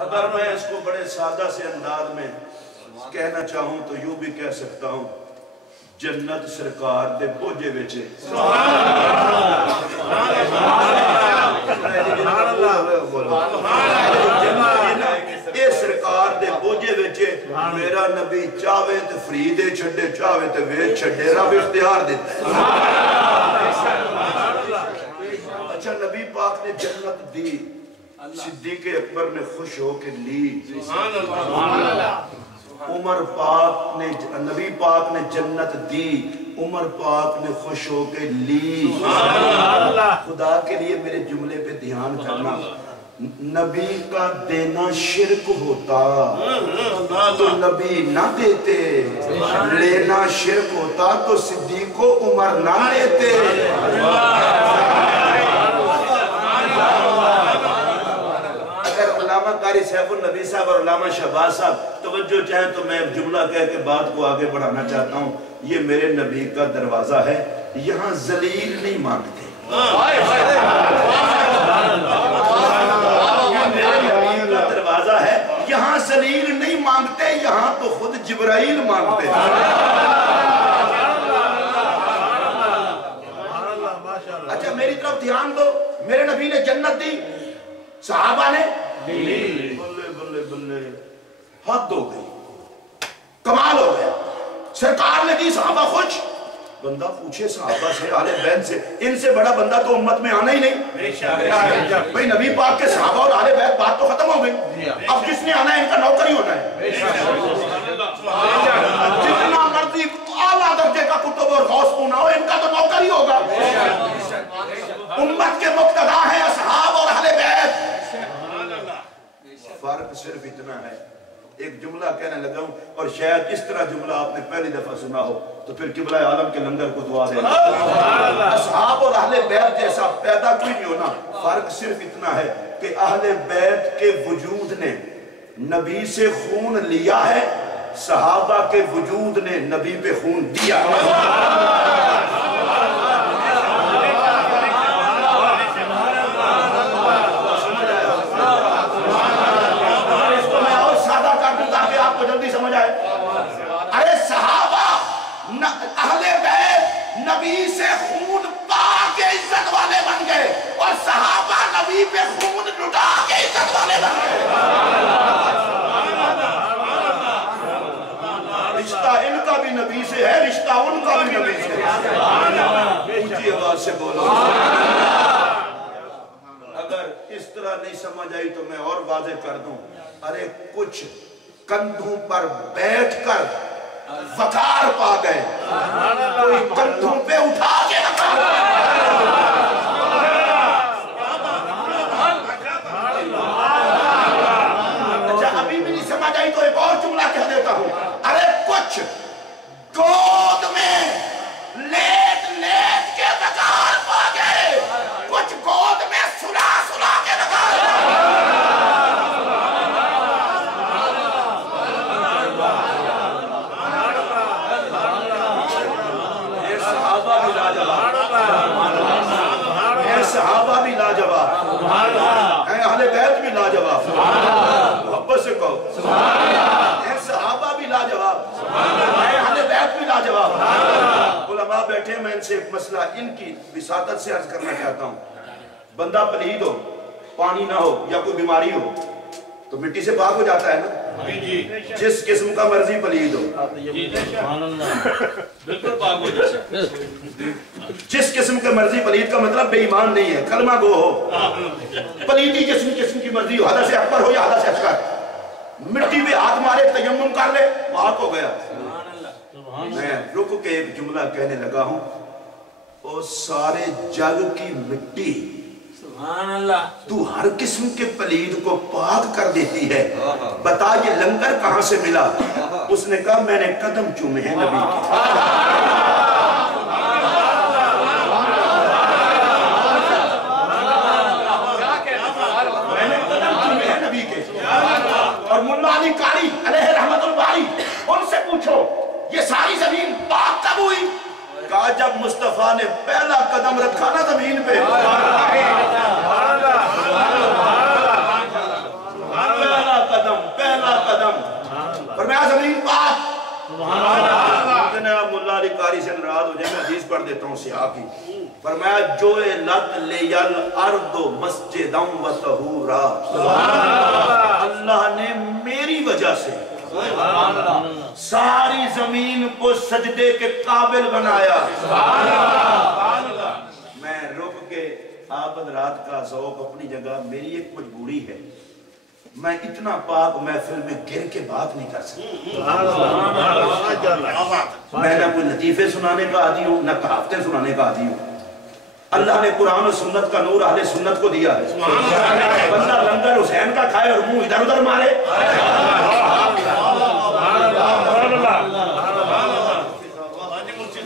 اگر میں اس کو بڑے سادہ سے انداز میں کہنا چاہوں تو یوں بھی کہہ سکتا ہوں، جنت سرکار دے بوجھے وچے اے سرکار دے بوجھے وچے میرا نبی چاہوے تے فری دے چھڑے، چاہوے تے ویچ چھڑے، رب اختیار دیتا ہے۔ اچھا نبی پاک نے جنت دی، صدیق اکبر نے خوش ہو کے لی، عمر پاک نے نبی پاک نے جنت دی، عمر پاک نے خوش ہو کے لی۔ خدا کے لیے میرے جملے پہ دھیان کرنا، نبی کا دینا شرک ہوتا تو نبی نہ دیتے، لینا شرک ہوتا تو صدیق و عمر نہ لیتے۔ علامہ قاری سیف النبی صاحب اور علامہ شہباز صاحب توجہ چاہیں تو میں جملہ کہہ کے بات کو آگے بڑھانا چاہتا ہوں، یہ میرے نبی کا دروازہ ہے، یہاں ذلیل نہیں مانگتے، یہ میرے نبی کا دروازہ ہے، یہاں ذلیل نہیں مانگتے، یہاں تو خود جبرائیل مانگتے ہیں۔ اچھا میری طرف دھیان دو، میرے نبی نے جنت دی، صحابہ نے بلے بلے بلے حد ہو گئی، کمال ہو گیا، سرکار نے دی، صحابہ خوش۔ بندہ پوچھے صحابہ سے، اہل بیت سے، ان سے بڑا بندہ تو امت میں آنا ہی نہیں۔ بھئی نبی پاک کے صحابہ اور اہل بیت بات تو ختم ہو گئی، اب جس نے آنا ہے ان کا نوکر ہی ہونا ہے۔ جتنا مرضی اعلیٰ درجے کا کتب اور غوث ہونا ہو، ان کا تو نوکر ہی ہوگا۔ امت کے مقتدیٰ ہیں اصحاب اور اہل بیت۔ فرق صرف اتنا ہے، ایک جملہ کہنے لگا ہوں اور شاید اس طرح جملہ آپ نے پہلی دفعہ سنا ہو تو پھر قبلہ عالم کے لنگر کو دعا دینا۔ اصحاب اور اہل بیت جیسا پیدا کوئی نہیں ہونا، فرق صرف اتنا ہے کہ اہل بیت کے وجود نے نبی سے خون لیا ہے، صحابہ کے وجود نے نبی پہ خون دیا ہے۔ جلدی سمجھ آئے، ارے صحابہ اہل بیت نبی سے خون پا کے عزت والے بن گئے اور صحابہ نبی پہ خون لٹا کے عزت والے بن گئے۔ رشتہ ان کا بھی نبی سے ہے، رشتہ ان کا بھی نبی سے ہے۔ اونچی آواز سے بولو۔ اگر اس طرح نہیں سمجھ آئی تو میں اور واضح کر دوں، ارے کچھ کندھوں پر بیٹھ کر وقار پا گئے، کوئی کندھوں پہ اٹھا کے رکھا۔ اچھا ابھی بھی نہیں سمجھ آئی تو ایک اور جملہ کہہ دیتا ہوں، ارے کچھ گود میں لیٹ لیٹ کے وقار پا گئے، کچھ گود میں سلا سلا کے وقار پا گئے۔ صحابہ بھی لاجواب، اہل بیت بھی لاجواب، محبت سے کہو صحابہ بھی لاجواب، اہل بیت بھی لاجواب۔ علماء بیٹھے، میں ان سے ایک مسئلہ ان کی وساطت سے عرض کرنا چاہتا ہوں، بندہ پلید ہو، پانی نہ ہو یا کوئی بیماری ہو تو مٹی سے پاک ہو جاتا ہے نا، جس قسم کا مرضی پلید ہو، بالکل پاک ہو جاتا ہے۔ جس قسم کے مرضی پلید کا مطلب بے ایمان نہیں ہے، کلمہ گو ہو، پلیدی جس قسم کی مرضی ہو، حدث اکبر ہو یا حدث اصغر، مٹی پہ ہاتھ مارے تیمم کر لے پاک ہو گیا۔ میں رک کے ایک جملہ کہنے لگا ہوں، او سارے جگ کی مٹی تو ہر قسم کے پلید کو پاک کر دیتی ہے، بتا یہ لنگر کہاں سے ملا؟ اس نے کہا میں نے قدم چومے ہیں نبی کی، میں نے قدم چومے ہیں نبی کے۔ اور مولا علی قاری علیہ رحمت الباری، ان سے پوچھو یہ ساری زمین پاک کب ہوئی؟ کہا جب مصطفیٰ نے پہلا قدم رکھا نا زمین پہ، دیتا ہوں سیاہ کی. فرمایا جو لت لیل ارض مسجدا و طہورا. اللہ نے میری وجہ سے ساری زمین کو سجدے کے قابل بنایا. میں رک کے آپ حضرات کا ذوق اپنی جگہ, میری ایک مجبوری ہے, میں اتنا پاک محفل میں گر کے بات نہیں کر سکتا. میں نہ کوئی لطیفے سنانے کا عادی ہوں, نہ کہاوتیں سنانے کا عادی ہوں. اللہ نے قرآن و سنت کا نور اہل سنت کو دیا ہے. بندہ لنگر حسین کا کھائے اور منہ ادھر ادھر مارے,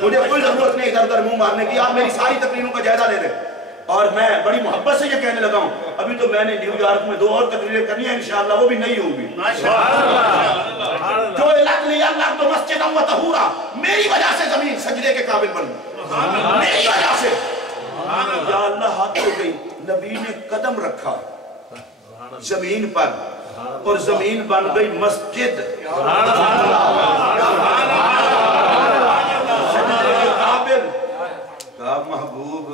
مجھے کوئی ضرورت نہیں ادھر ادھر منہ مارنے کی. آپ میری ساری تقریروں کا جائزہ لے لیں. اور میں بڑی محبت سے یہ کہنے لگا ہوں, ابھی تو میں نے نیو یارک میں 2 اور تقریریں کرنی ہیں انشاءاللہ, وہ بھی نہیں ہوگی. جو لت لیا اللہ تو مسجد و طہورا, میری وجہ سے زمین سجدے کے قابل بنی, میری وجہ سے. یا اللہ ہاتھ ہو گئی, نبی نے قدم رکھا زمین پر اور زمین بن گئی مسجد. سجدے کے قابل. کہا محبوب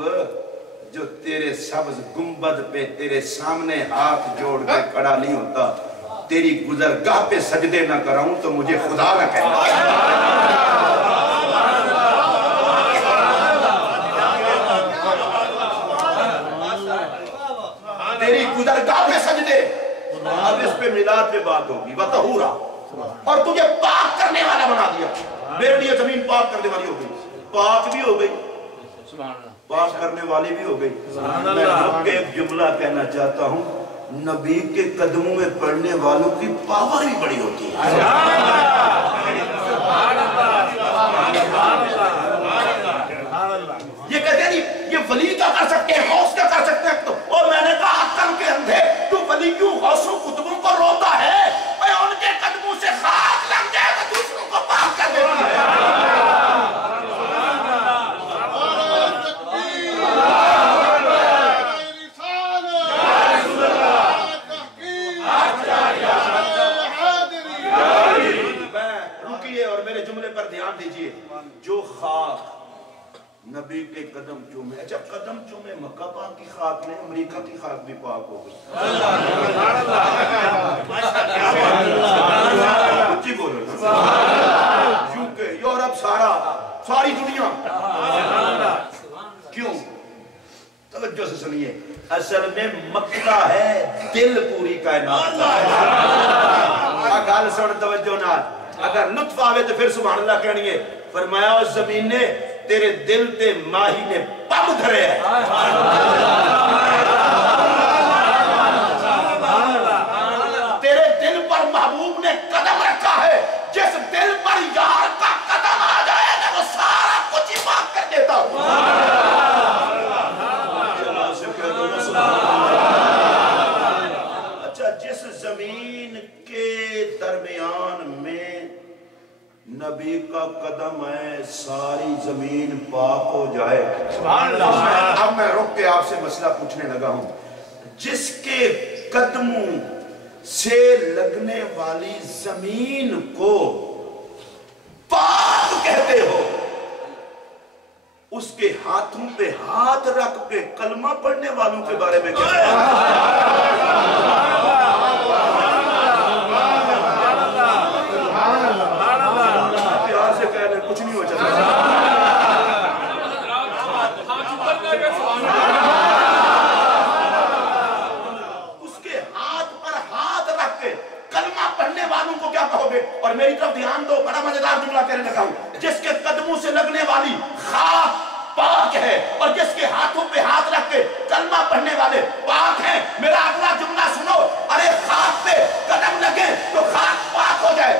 جو تیرے سبز گنبد پہ تیرے سامنے ہاتھ جوڑ کے کھڑا نہیں ہوتا, تیری گزرگاہ پہ سجدے نہ کراؤں تو مجھے خدا نہ کہنا. تیری گزرگاہ پہ سجدے. اب اس پہ میلاد پہ بات ہوگی وطہورا, اور تجھے پاک کرنے والا بنا دیا. میرے لیے زمین پاک کرنے والی ہو گئی, پاک بھی ہو گئی, پاک کرنے والی بھی ہو گئی. میں رب کے ایک جملہ کہنا چاہتا ہوں, نبی کے قدموں میں پڑھنے والوں کی پاور بھی بڑی ہوتی ہے. یہ کہتے ہیں یہ ولی کا کر سکتے ہیں, غوث کا کر سکتے ہیں. اور میں نے کہا عقل کے اندھے تو ولی کیوں غوثوں قطبوں کو روتا ہے؟ میں ان کے قدموں سے خاک لگ جائے تو دوسروں کو پاک کر دیتی ہے. جو خاک نبی کے قدم چومے, اچھا قدم چومے مکہ پاک کی خاک نے, امریکہ کی خاک بھی پاک ہو گئی. اچھی بولو, یوکے, یورپ, ساری دنیا. کیوں؟ توجہ سے سنیے, اصل میں مکہ ہے دل پوری کائنات کا. گل سن توجہ نال, اگر لطف آوے تو پھر سبحان اللہ کہنی ہے. فرمایا اس زمین نے تیرے دل تے ماہی نے پم دھرے ہے. تیرے دل پر محبوب نے قدم رکھا ہے. جس دل پر یار کا قدم آ جائے گا وہ سارا کچھ ہی پاک کر دیتا. اچھا, جس زمین کے درمیان میں نبی کا قدم ہے ساری زمین پاک ہو جائے. اب میں رک کے آپ سے مسئلہ پوچھنے لگا ہوں, جس کے قدموں سے لگنے والی زمین کو پاک کہتے ہو, اس کے ہاتھوں پہ ہاتھ رکھ کے کلمہ پڑھنے والوں کے بارے میں کہتے ہیں. کچھ نہیں ہو چاہتا. اس کے ہاتھ پر ہاتھ رکھ کے کلمہ پڑھنے والوں کو کیا کہو گے؟ اور میری طرف دھیان دو, بڑا مزیدار جملہ کہنے لگا ہوں. جس کے قدموں سے لگنے والی خاک پاک ہے اور جس کے ہاتھوں پہ ہاتھ رکھ کے کلمہ پڑھنے والے پاک ہیں. میرا اگلا جملہ سنو, ارے خاک پہ قدم لگے تو خاک پاک ہو جائے.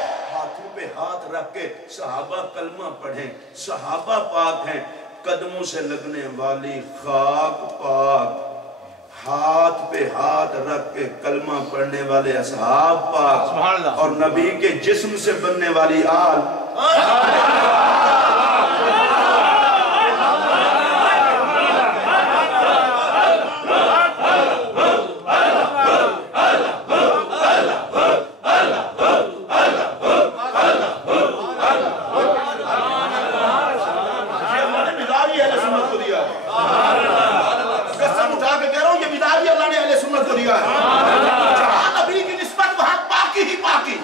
پہ ہاتھ رکھ کے صحابہ کلمہ پڑھیں, صحابہ پاک ہیں. قدموں سے لگنے والی خاک پاک, ہاتھ پہ ہاتھ رکھ کے کلمہ پڑھنے والے اصحاب پاک, اور نبی کے جسم سے بننے والی آل. اشکار جہاں نبی کی نسبت وہاں پاکی ہی پاکی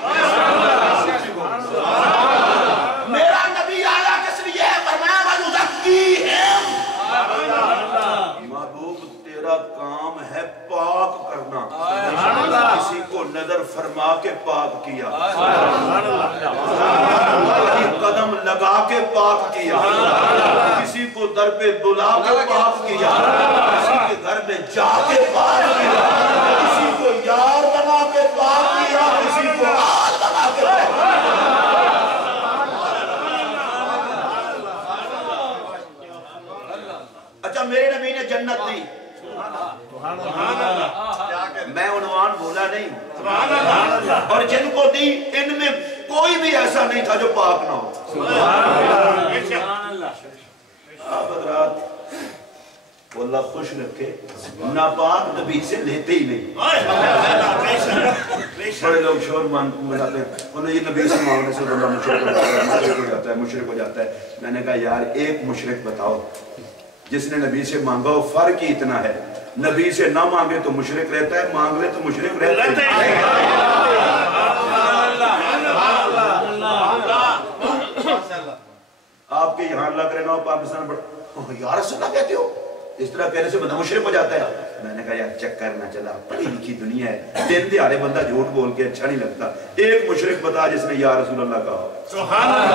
میرا نبی آیا کس لیے فرمایا وَيُزَكِّيهِمْ محبوب تیرا کام ہے پاک کرنا کسی کو نظر فرما کے پاک کیا قدم لگا کے پاک کیا کسی کو در پہ بلا کے پاک کیا کسی کے گھر میں جا کے پاک کیا کسی کو یار بنا کے پاک کیا کسی کو آل بنا کے پاک کیا اچھا میرے نبی نے جنت دی میں عنوان بولا نہیں اور جن کو دی ان میں کوئی بھی ایسا نہیں تھا جو پاک نہ ہو آپ حضرات وہ اللہ خوش رکھے ناپاک نبی سے لیتے ہی نہیں بڑے لوگ شور مانتے ہیں انہیں یہ نبی سے مانگنے سے بندہ مشرک ہو جاتا ہے میں نے کہا یار ایک مشرک بتاؤ جس نے نبی سے مانگا ہو فرق ہی اتنا ہے نبی سے نہ مانگے تو مشرک رہتا ہے مانگ لے تو مشرک رہتا ہے آپ کے یہاں اللہ کرے نو پاکستان یا رسول اللہ کہتے ہو اس طرح کہنے سے بندہ مشرک ہو جاتا ہے میں نے کہا یار چکر نہ چلا پڑھی لکھی دنیا ہے دن دیہڑے بندہ جھوٹ بول کے اچھا نہیں لگتا ایک مشرک بتا جس نے یا رسول اللہ کہا سبحان اللہ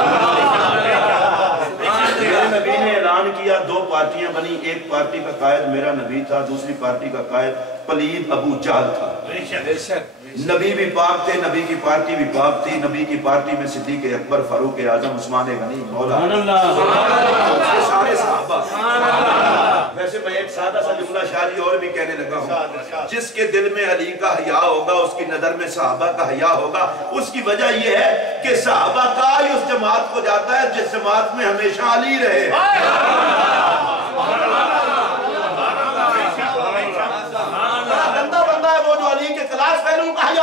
میرے نبی نے اعلان کیا دو پارٹیاں بنی ایک پارٹی کا قائد میرا نبی تھا دوسری پارٹی کا قائد پلید ابو جہل تھا نبی بھی پاک تھے نبی کی پارٹی بھی پاک تھی نبی کی پارٹی میں صدیق اکبر فاروق اعظم عثمان غنی مولا سارے صحابہ ویسے میں ایک سادہ سا جملہ شاعری اور بھی کہنے لگا ہوں جس کے دل میں علی کا حیا ہوگا اس کی نظر میں صحابہ کا حیا ہوگا اس کی وجہ یہ ہے کہ صحابہ کا ہی اس جماعت کو جاتا ہے جس جماعت میں ہمیشہ علی رہے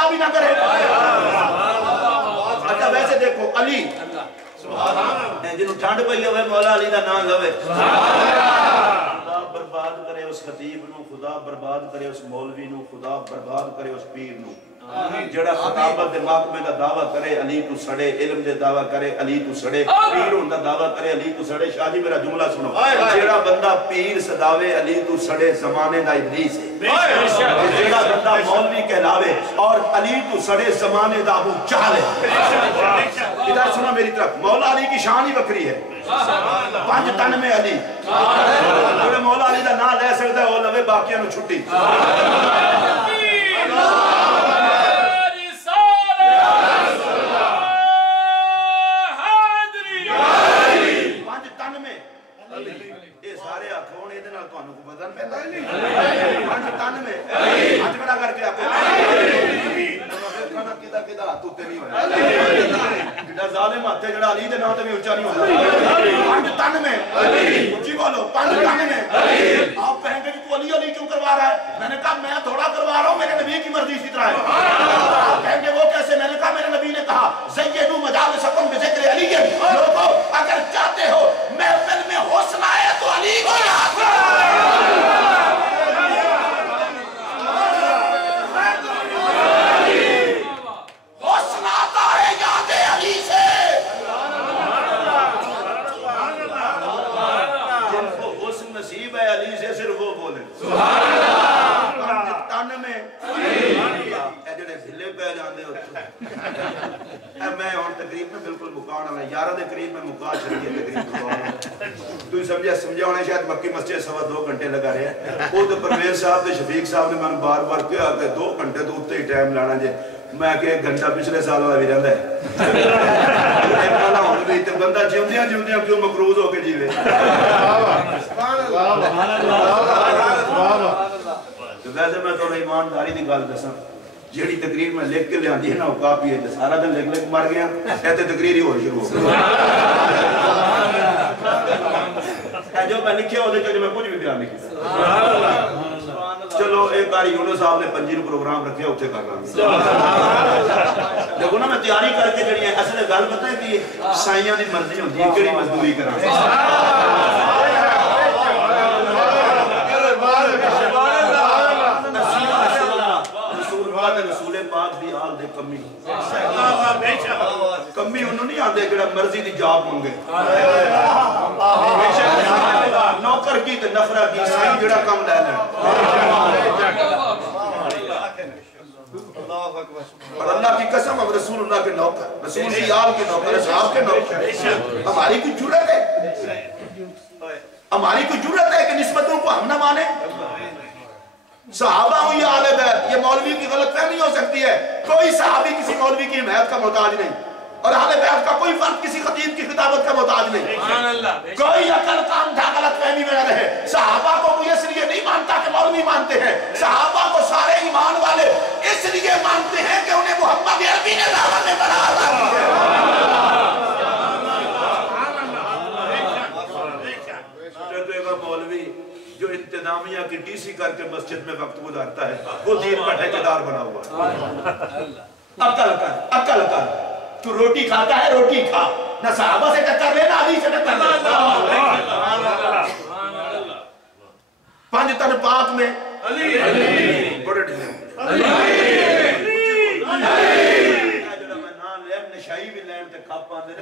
بھی نہ کرے اچھا ویسے دیکھو علی جنہوں ٹھنڈ پہ ہوئے مولا علی دا نام لوے خدا برباد کرے اس خطیب نو خدا برباد کرے اس مولوی نو خدا برباد کرے اس پیر نو جڑا خطابت دے محکمے دا دعویٰ کرے علی تو سڑے علم دے دعویٰ کرے علی تو سڑے پیر ان دا دعویٰ کرے علی تو سڑے شاہ جی میرا جملہ سنو جڑا بندہ پیر صداوے علی تو سڑے زمانے دا ابلیس ہے جڑا بندہ مولوی کہلاوے اور علی تو سڑے زمانے دا ابو جہل ہے ادھر سنا میری طرف مولا علی کی شان ہی بکری ہے 5 تن میں علی جڑے مولا علی دا نام لے سکتا ہے وہ لوے باقیاں نو چھٹی ظالم آتے جڑا علی دے نام تے بھی اونچا نہیں ہوتا 5 تن میں اونچی بولو 5 تن میں آپ کہیں گے کہ تو علی علی کیوں کروا رہا ہے میں نے کہا میں تھوڑا کروا رہا ہوں میرے نبی کی مرضی اسی طرح ہے آپ کہیں گے وہ کیسے میں نے کہا میرے نبی نے کہا زینو مجالسکم بذکر علی لوگو اگر چاہتے ہو محفل میں حسن آئے تو علی کو یاد کرو میں اور تقریب میں بالکل مکان آنا 11 دے قریب میں مکان چلیے تقریب مکان تو سمجھا ہونے شاید مکی مسجد سوا 2 گھنٹے لگا رہے ہیں وہ تو پرویز صاحب دے شفیق صاحب نے میں بار بار کیا کہ 2 گھنٹے تو اتنے ہی ٹائم لانا جے میں کہ 1 گھنٹہ پچھلے سال والا بھی رہتا ہے ایک والا ہوں بھی تو بندہ جیوندیاں کیوں مقروض ہو کے جیوے تو ویسے میں تو ایمانداری دی گل دساں جیڑی تقریر میں لکھ کے لے آندی ہے نا وہ کافی ہے سارا دن لکھ مر گیا ایسے تقریر ہی ہو شروع ہو جو میں لکھے ہوتے جو میں کچھ بھی بیان نہیں کیا چلو ایک بار یونس صاحب نے 25 پروگرام رکھے اتنے کر رہا دیکھو نا میں تیاری کر کے جڑی ہے اصل گل پتہ ہے کہ سائیاں دی مرضی ہوتی ہے کیڑی مزدوری کراں کمی کمی انہوں نہیں آتے جڑا مرضی دی جاب منگے نوکر کی تے نفرہ کی سائی جڑا کم لے لیں اور اللہ کی قسم ہم رسول اللہ کے نوکر رسول کی آل کے نوکر صحاب کے نوکر ہماری کوئی جرت ہے ہماری کوئی جرت ہے کہ نسبتوں کو ہم نہ مانے صحابہ ہوں یا آل بیت یہ مولوی کی غلط فہمی ہو سکتی ہے کوئی صحابی کسی مولوی کی حمایت کا محتاج نہیں اور آل بیت کا کوئی فرد کسی خطیب کی خطابت کا محتاج نہیں کوئی عقل کا اندھا غلط فہمی میں نہ رہے صحابہ کو کوئی اس لیے نہیں مانتا کہ مولوی مانتے ہیں صحابہ کو سارے ایمان والے اس لیے مانتے ہیں کہ انہیں محمد عربی نے دعوت میں بنا دیا مولوی جو انتظامیہ کی ڈی سی کر کے مسجد میں وقت گزارتا ہے وہ دین کا ٹھیکیدار بنا ہوا ہے عقل کر تو روٹی کھاتا ہے روٹی کھا نہ صحابہ سے ٹکر لینا علی سے ٹکر لینا پانچ تن پاک میں علی بڑے ڈھیر میں نام لیم نشائی بھی لیم تے کھاپ پاندے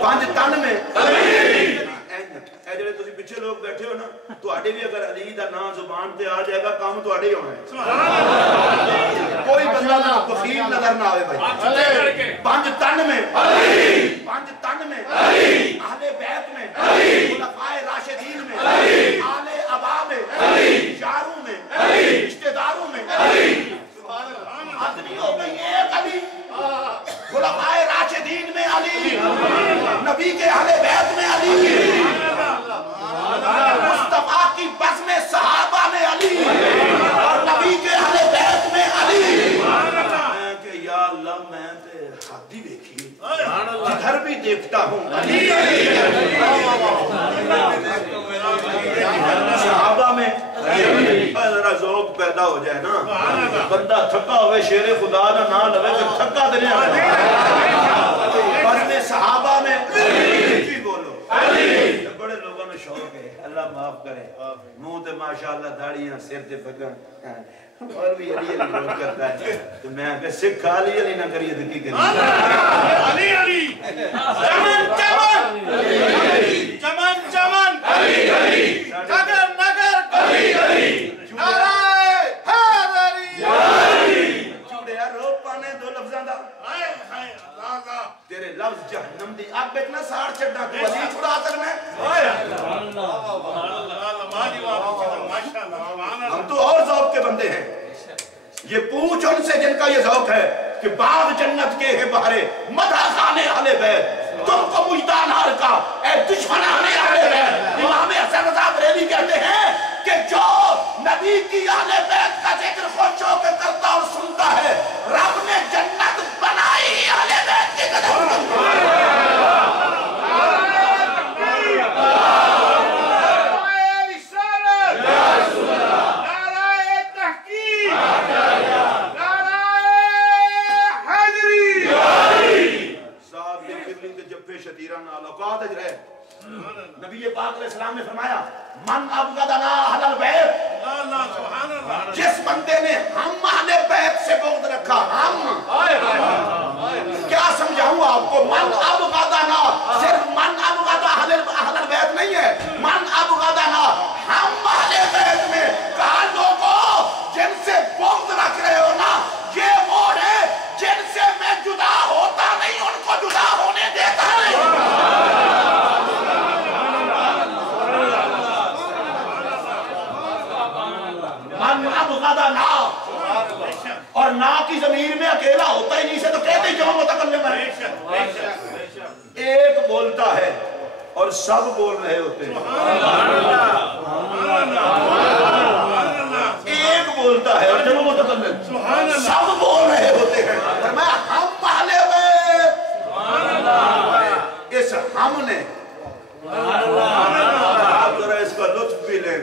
پانچ تن میں جڑے تسی پیچھے لوگ بیٹھے ہو نا تو آڑے بھی اگر علی دا نام زبان تے آ جائے گا کام تو آڑے ہی ہونا ہے کوئی بندہ نہ بخیل نظر نہ آوے بھائی پانچ تن میں اہل بیت میں خلفائے راشدین میں آل ابا میں یاروں میں رشتہ داروں میں آدمی ہو گئی ایک علی خلفائے راشدین میں علی نبی کے اہل بیت میں علی مصطفیٰ کی بس میں صحابہ میں علی اور نبی کے اہل بیت میں علی کہ یا اللہ میں تے حدی دیکھی جدھر بھی دیکھتا ہوں علی صحابہ میں ذرا ذوق پیدا ہو جائے نا بندہ تھکا ہوئے شیر خدا نہ لوے پھر تھکا دینے آئے بس میں صحابہ میں جی بولو بڑے لوگوں میں شوق ہے اللہ معاف کرے منہ تے ماشاءاللہ داڑیاں سر تے فکر اور بھی علی بہت کرتا ہے تو میں کہ سکھ علی نہ کریے تو کی کریے علی چمن نگر علی نعرہ حیدری چوڑیا رو پانے دو لفظاں دا تیرے لفظ جہنم دی آگ بیٹنا ساڑ چھڑنا تو علی چھڑا سکنے ہم تو اور ذوق کے بندے ہیں یہ پوچھ ان سے جن کا یہ ذوق ہے کہ باغ جنت کے ہے بہرے مدح خانے اہل بیت تم کو مجدان ہار کا اے دشمنانے اہل بیت امام حسن رضا بریلوی کہتے ہیں کہ جو نبی کی اہل بیت کا ذکر خوش ہو کے کرتا اور سنتا ہے رب نے جنت بنائی اہل بیت کے قدر نبی پاک علیہ السلام نے فرمایا من ابغضنا اہل البیت جس بندے نے ہم اہل بیت سے بغض رکھا ہم کیا سمجھاؤں آپ کو من ابغضنا صرف من ابغض اہل البیت نہیں ہے من ابغضنا ہم اہل بیت میں کہا لوگوں جن سے بغض رکھ رہے ہو نا یہ وہ ہے جن سے میں جدا ہوتا نہیں ان کو جدا ہونے دیتا نہیں اور نا کی ضمیر میں اکیلا ہوتا ہی نہیں سے تو کہتے جو متکلم ہے ایک بولتا ہے اور سب بول رہے ہوتے ہیں ایک بولتا ہے اور جب متکلم سب بول رہے ہوتے ہیں فرمایا ہم پہلے بیت اس ہم نے آپ ذرا اس کا لطف بھی لیں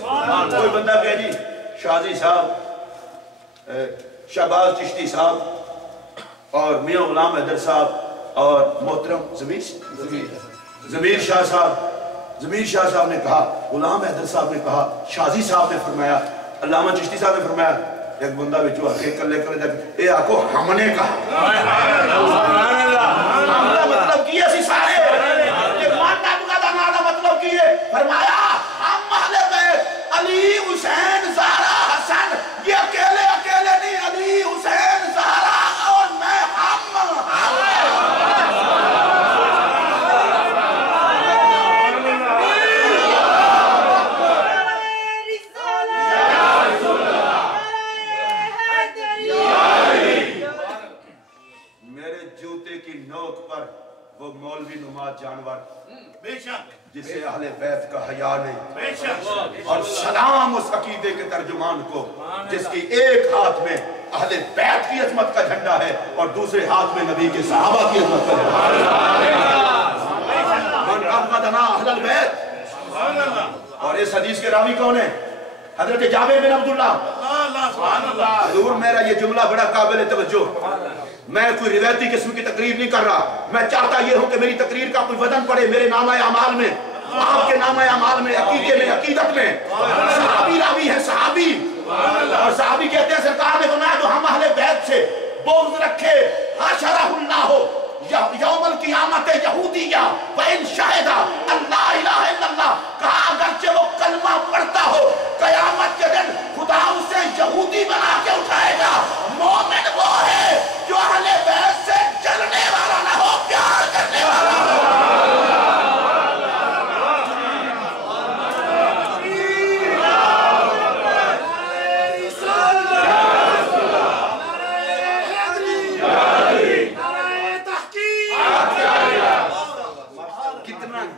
کوئی بندہ کہے جی شازی صاحب شہباز چشتی صاحب اور میاں غلام حیدر صاحب اور محترم ضمیر شاہ صاحب ضمیر شاہ صاحب نے کہا, غلام حیدر صاحب نے کہا, شازی صاحب نے فرمایا, علامہ چشتی صاحب نے فرمایا, ایک بندہ بچو آکے کلے کلے جاکے اے آکو ہم نے کہا ہمنا مطلب کیے اسی سارے یہ ماننا بگا دانانا مطلب کیے فرمایا ہم اہل بیت علی حسین زہرا حسن یہ اکیلے اکیلے نہیں, علی حسین زہرا اور میں ہم وہ مولوی نما جانور جسے اہل بیت کا حیا نہیں, اور سلام اس عقیدے کے ترجمان کو جس کی ایک ہاتھ میں اہل بیت کی عظمت کا جھنڈا ہے اور دوسرے ہاتھ میں نبی کے صحابہ کی عظمت کا جھنڈا ہے. من احمدنا اہل البیت. اور اس حدیث کے راوی کون ہے؟ حضرت جابر بن عبداللہ. حضور میرا یہ جملہ بڑا قابل توجہ, میں کوئی روایتی قسم کی تقریر نہیں کر رہا, میں چاہتا یہ ہوں کہ میری تقریر کا کوئی وزن پڑے میرے نامہ اعمال میں, آپ کے نامہ اعمال میں, عقیدے میں, عقیدت میں. صحابی راوی ہے, صحابی, اور صحابی کہتے ہیں سرکار نے فرمایا جو ہم اہل بیت سے بغض رکھے حاشرہ اللہ یوم القیامت یہودیہ وَإِن شَهِدَ اللہ الہ الا اللہ, کہا اگرچہ وہ کلمہ پڑھتا ہو قیامت کے دن خدا اسے یہودی بنا کے اٹھائے گا. مومن وہ ہے جو اہل بیت سے جلنے والا نہ ہو, پیار کرنے والا ہو.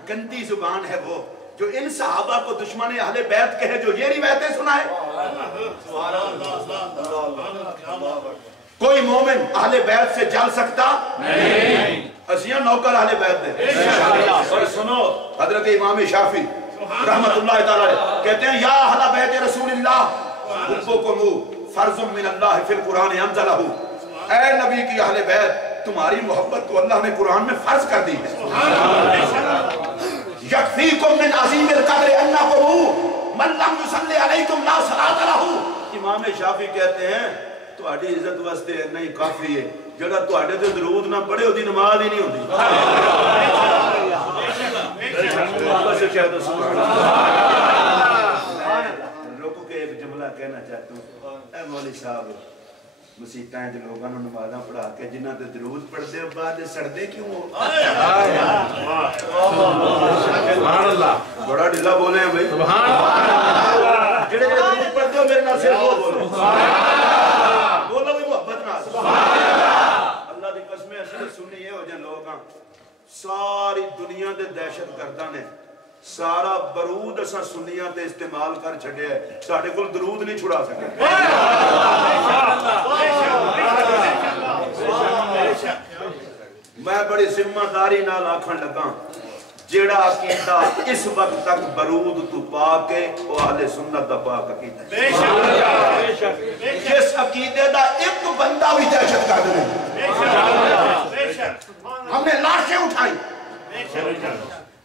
گندی زبان ہے وہ جو ان صحابہ کو دشمن اہل بیت کہے جو یہ روایتیں سنائے. کوئی مومن اہل بیت سے جل سکتا نہیں, اسیاں نوکر اہل بیت دے. اور سنو حضرت امام شافعی رحمت اللہ تعالی کہتے ہیں یا اہل بیت رسول اللہ حبکم فرض من اللہ فی القرآن انزلہ, اے نبی کی اہل بیت تمہاری محبت تو اللہ نے قرآن میں فرض کر دی ہے. یکفیکم من عظیم القدر انکم من لم یصلی علیکم لا صلاۃ لہ. امام شافعی کہتے ہیں تہاڈی عزت واسطے نہیں کافی ہے جڑا تہاڈے تے درود نہ پڑھے اودی نماز ہی نہیں ہوندی. لوگوں کے ایک جملہ کہنا چاہتا ہوں, اے مولوی صاحب مسیطیں جو لوگوں نے نمازاں پڑھا کے جنہ تے درود پڑھتے ہو بعد سڑتے کیوں ہو؟ سبحان اللہ, بڑا ڈھلا بولے ہیں بھئی. سبحان اللہ, جڑے درود پڑھتے ہو میرے نال صرف وہ بولو بولو بھی محبت نال. اللہ دی قسم ہے اصل سنی یہ ہو جائے لوگ ساری دنیا دے دہشت گرداں نے سارا برود اساں سنیاں تے استعمال کر چھڑیا ہے, ساڈے کول درود نہیں چھڑا سکے. میں بڑی ذمہ داری نال آکھن لگا جیڑا عقیدہ اس وقت تک برود تو پا کے وہ اہل سنت دا پاک عقیدہ ہے. جس عقیدے دا ایک بندہ بھی دہشت گرد نہیں. ہم نے لاشیں اٹھائیں,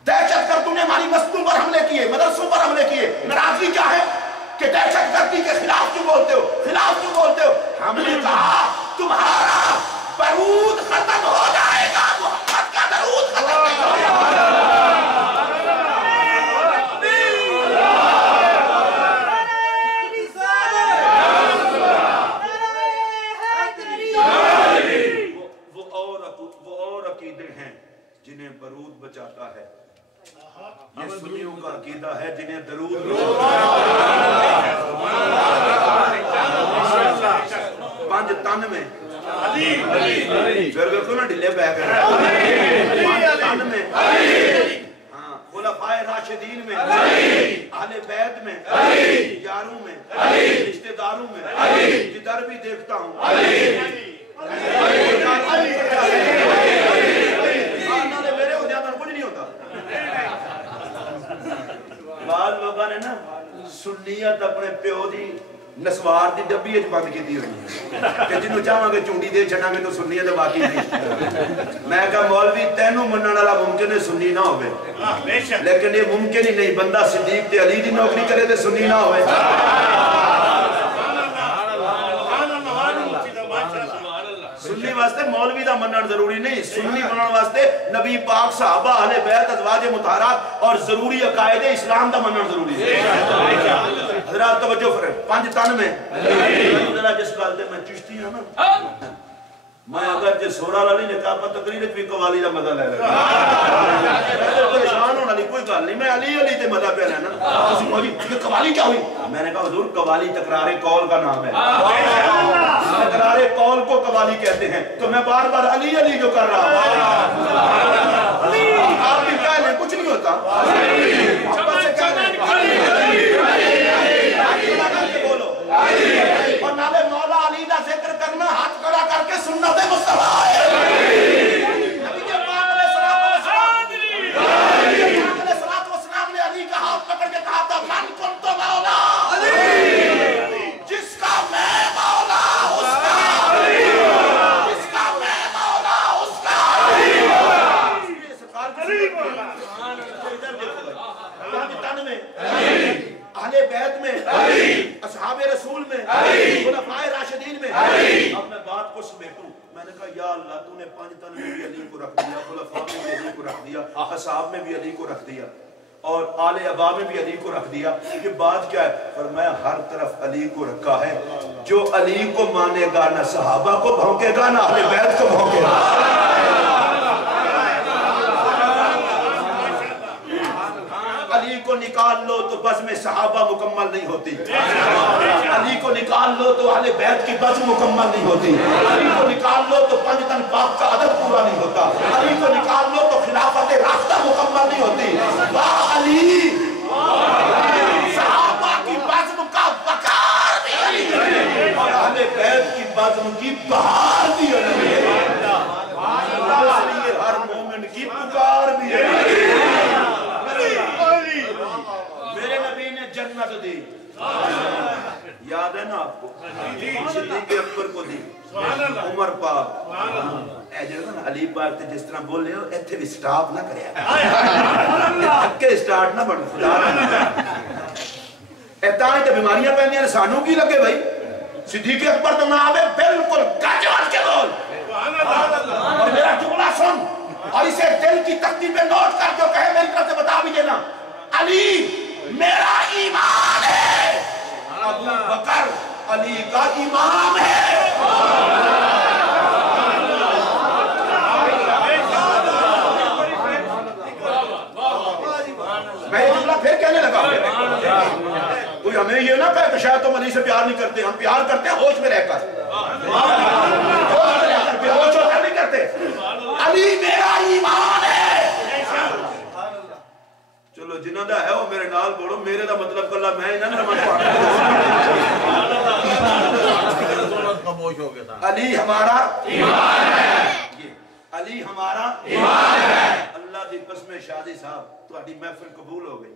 دہشت گردوں نے ہماری مسجدوں پر حملے کیے, مدرسوں پر حملے کیے. ناراضگی کیا ہے کہ دہشت گردی کے خلاف کیوں بولتے ہو, خلاف کیوں بولتے ہو؟ ہم نے کہا تمہارا برود ختم ہو جائے گا, محمد کا درود ختم نہیں ہو جائے گا. وہ اور عقیدے ہیں جنہیں برود بچاتا ہے, یہ سنیوں کا عقیدہ ہے جنہیں درود پانچ تن میں پھر دیکھو نا ڈھلے پہ گئے پانچ تن میں, خلفائے راشدین میں, اہل بیت میں, یاروں میں, رشتہ داروں میں, جدھر بھی دیکھتا ہوں میرے ہو جاتا کچھ نہیں ہوتا. بعض لوگوں نے نا سنیت اپنے پیو دی نسوار دی ڈبی اچ بند کیتی ہوئی کہ جنوں چاہاں گے چونڈی دے چھڑاں گے تو سنی ہے تے باقی نہیں. میں کہا مولوی تینوں منن والا ممکن ہے سنی نہ ہوے لیکن یہ ممکن ہی نہیں بندہ صدیق تے علی دی نوکری کرے تے سنی نہ ہوے. سنی واسطے مولوی دا منن ضروری نہیں, سنی منن واسطے نبی پاک صحابہ اہل بیت ازواج مطہرات اور ضروری عقائد اسلام دا منن ضروری ہے. حضرات توجہ فرمائیں, 5 تن میں ذرا جس گل تے میں چشتی ہوں نا, میں اگر جے سورا والی نے کہا تقریر بھی قوالی دا مزہ لے لگا پریشان ہونا نہیں, کوئی گل نہیں, میں علی علی تے مزہ پہ لینا. اسی موجی قوالی کیا ہوئی؟ میں نے کہا حضور قوالی تکرار قول کا نام ہے, تکرار قول کو قوالی کہتے ہیں, تو میں بار بار علی علی جو کر رہا ہوں. آپ بھی کہہ لیں کچھ نہیں ہوتا, محبت سے کہہ لیں بولو, اور نالے مولا علی دا ذکر کرنا ہاتھ کھڑا کر کے سنت مصطفیٰ ہے. نبی کے پاک علیہ السلام نے علی کا ہاتھ پکڑ کے کہا تھا من کن تو مولا علی, جس کا میں مولا اس کا علی, جس کا میں مولا اس کا علی. یہ سرکار کی ادھر دیکھو بھائی, پاکستان میں اہل بیت میں, اصحاب رسول میں, خلفائے راشدین میں. اب میں بات کو سمیٹوں, میں نے کہا یا اللہ تو نے 5 تن میں بھی علی کو رکھ دیا, خلفاء میں بھی علی کو رکھ دیا, اصحاب میں بھی علی کو رکھ دیا, اور آل ابا میں بھی علی کو رکھ دیا. یہ بات کیا ہے؟ فرمایا ہر طرف علی کو رکھا ہے, جو علی کو مانے گا نہ صحابہ کو بھونکے گا نہ اہل بیت کو بھونکے گا. علی کو نکال لو تو بزم صحابہ مکمل نہیں ہوتی, علی کو نکال لو تو اہل بیت کی بزم مکمل نہیں ہوتی, علی کو نکال لو تو 5 تن پاک کا عدد پورا نہیں ہوتا, علی کو نکال لو تو خلافت راستہ مکمل نہیں ہوتی. واہ علی, صحابہ کی بزم کا وقار بھی علی, اور اہل بیت کی بزم کی بہار بھی علی, ہر مومن کی پکار بھی علی. میرے نبی نے جنت دی, یاد ہے نا آپ کو, صدیق اکبر کو دی, عمر پاک, اے جو نا علی پاک تے جس طرح بول رہے ہو ایتھے بھی سٹاپ نہ کریا, اکے سٹارٹ نہ بڑھ خدا ایتاں تے بیماریاں پہنیاں نے, سانوں کی لگے بھائی, صدیق اکبر تو نہ آوے بالکل گج وج کے بول, اور میرا جملہ سن اور اسے دل کی تختی پہ نوٹ کر جو کہے میری طرف سے بتا بھی دینا, علی میرا ایمان ہے, ابو بکر علی کا امام ہے. میں یہ جملہ پھر کہنے لگا, کوئی ہمیں یہ نہ کہے کہ شاید تم علی سے پیار نہیں کرتے, ہم پیار کرتے ہیں ہوش میں رہ کر, ہوش ہو کر نہیں کرتے. علی میرا ایمان ہے. چلو جنہ دا ہے وہ میرے نال بولو, میرے دا مطلب کلا میں ہی نہ نماز پڑھا. علی ہمارا ایمان ہے, علی ہمارا ایمان ہے. اللہ دی قسم شادی صاحب تہاڈی محفل قبول ہو گئی.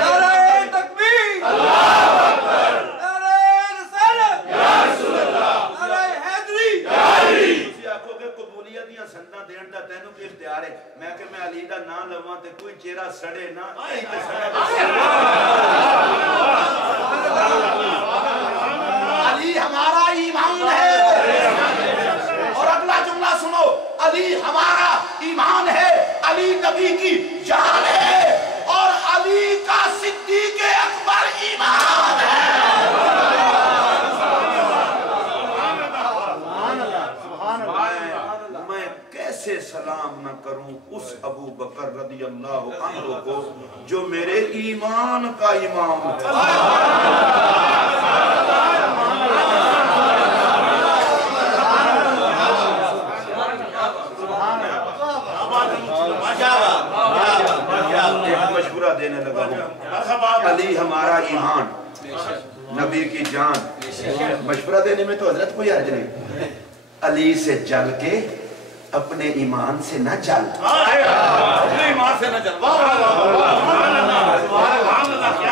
نعرہ تکبیر, اللہ اکبر, نعرہ رسالت یا رسول اللہ, نعرہ حیدری یا علی. تسی آکھو گے قبولیت دیاں سنتاں دین دا تینوں کی اختیار ہے, میں کہ میں علی دا نام لواں تے کوئی چہرہ سڑے نہ, علی ہمارا ایمان ہے. اور اگلا جملہ سنو, علی ہمارا ایمان ہے, علی نبی کی جان ہے, اور علی کا صدیق اکبر ایمان ہے. میں کیسے سلام نہ کروں اس ابو بکر رضی اللہ عنہ کو جو میرے ایمان کا امام ہے. مشورہ دینے لگا ہوں, علی ہمارا ایمان, نبی کی جان. مشورہ دینے میں تو حضرت کوئی حرج نہیں, علی سے جل کے اپنے ایمان سے نہ جل, اپنے ایمان سے نہ جل,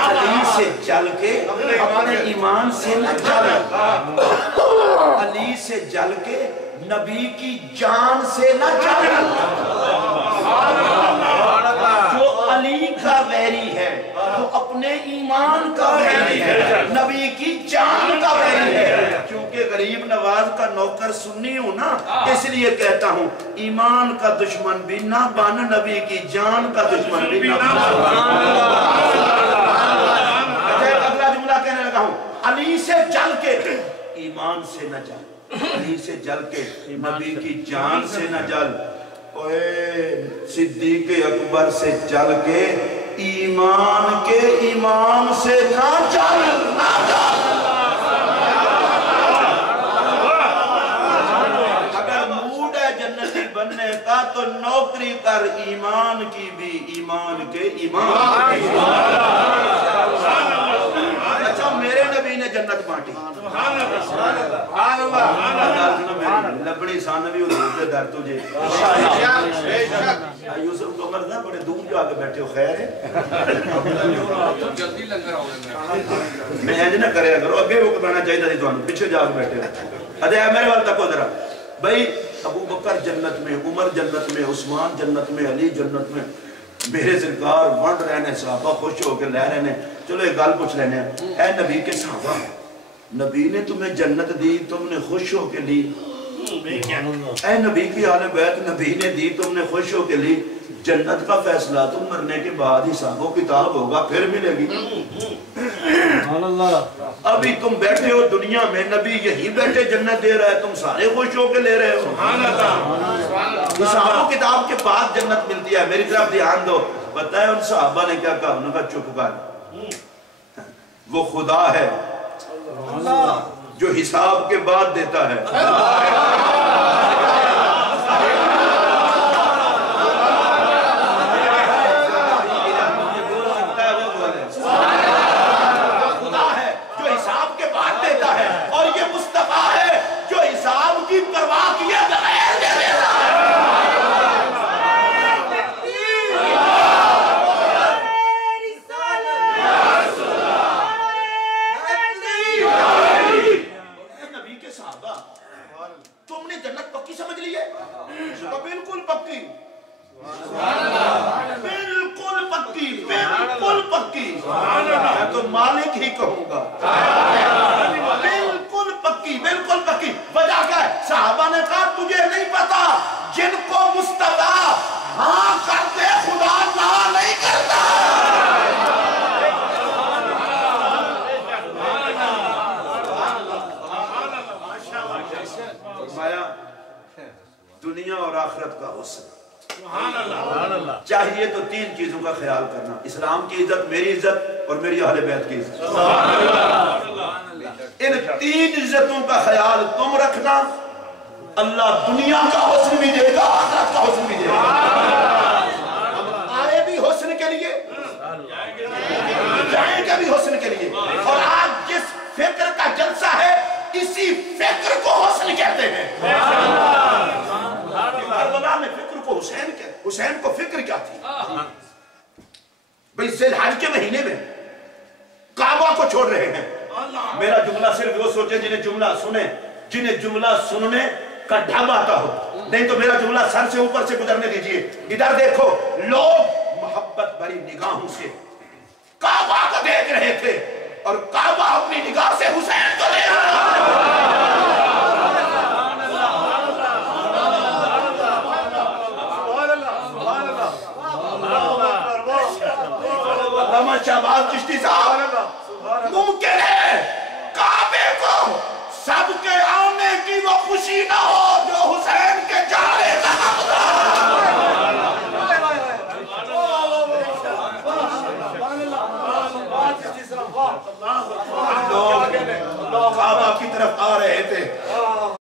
علی سے جل جل کے اپنے ایمان سے نہ جل، علی سے جل کے نبی کی جان سے نہ جل۔ جو علی کا ویری ہے وہ اپنے ایمان کا ویری ہے، نبی کی جان کا ویری ہے۔ کیونکہ غریب نواز کا نوکر سنی ہوں نا، اس لیے کہتا ہوں ایمان کا دشمن بھی نہ بن، نبی کی جان کا دشمن بھی نہ بن۔ اگلا جملہ کہنے لگا ہوں، علی سے جل کے ایمان سے نہ جل، علی سے جل کے نبی کی جان سے نہ جل، صدیق اکبر سے جل کے ایمان کے امام سے نہ جل، نہ جل۔ اگر موڈ ہے جنتی بننے کا تو نوکری کر ایمان کی بھی، ایمان کے امام۔ اچھا میرے نبی نے جنت بانٹی، لبڑی سانوی حضور دے در تجھے یوسف کو مرنا بڑے دور جا کے بیٹھے ہو، خیر ہے میں ایج نہ کرے کرو، اگے وہ بنا چاہیے تھی تو پیچھے جا کے بیٹھے ہو۔ ادھے میرے وال تک ہو ذرا بھائی، ابو بکر جنت میں، عمر جنت میں، عثمان جنت میں، علی جنت میں، میرے سرکار ونڈ رہنے، صحابہ خوش ہو کے لے رہنے۔ چلو ایک گل پوچھ لینے، اے نبی کے صحابہ، نبی نے تمہیں جنت دی، تم نے خوش ہو کے لی؟ اے نبی کی آل بیت، نبی نے دی، تم نے خوش ہو کے لی؟ جنت کا فیصلہ تم مرنے کے بعد حساب و کتاب ہوگا، پھر ملے گی۔ ابھی تم بیٹھے ہو دنیا میں، نبی یہی بیٹھے جنت دے رہا ہے، تم سارے خوش ہو کے لے رہے ہو۔ حساب و کتاب کے بعد جنت ملتی ہے۔ میری طرف دھیان دو، پتہ ہے ان صحابہ نے کیا کہا؟ انہوں نے کہا چپ کر، وہ خدا ہے جو حساب کے بعد دیتا ہے۔ خدا ہے جو حساب کے بعد دیتا ہے، اور یہ مصطفیٰ ہے جو حساب کی پرواہ کیے بغیر دے دیتا ہے۔ تم نے جنت پکی سمجھ لی ہے؟ بالکل پکی، بالکل پکی، بالکل پکی، میں تو مالک ہی کہوں گا، بالکل پکی، بالکل پکی۔ وجہ کیا ہے؟ صحابہ نے کہا تجھے نہیں پتا، جن کو مصطفیٰ ہاں کرتے خدا نہ نہیں کرتا۔ دنیا اور آخرت کا حسن، چاہیے تو تین چیزوں کا خیال کرنا: اسلام کی عزت، میری عزت، اور میری اہل بیت کی عزت۔ ان تین عزتوں کا خیال تم رکھنا، اللہ دنیا کا حسن بھی دے گا، آخرت کا حسن بھی دے گا۔ ہم آئے بھی حسن کے لیے، جائیں گے بھی حسن کے لیے، اور آج جس فکر کا جلسہ ہے اسی فکر کو حسن کہتے ہیں۔ کربلا میں فکر کو حسین کہتے، حسین کو فکر کیا تھی؟ بھئی ذی الحج کے مہینے میں کعبہ کو چھوڑ رہے ہیں۔ میرا جملہ صرف وہ سوچے جنہیں جملہ سنے، جنہیں جملہ سننے کا ڈھب آتا ہو، نہیں تو میرا جملہ سر سے اوپر سے گزرنے دیجئے۔ ادھر دیکھو، لوگ محبت بھری نگاہوں سے کعبہ کو دیکھ رہے تھے، اور کعبہ اپنی نگاہ سے حسین کو دیکھ رہا تھا۔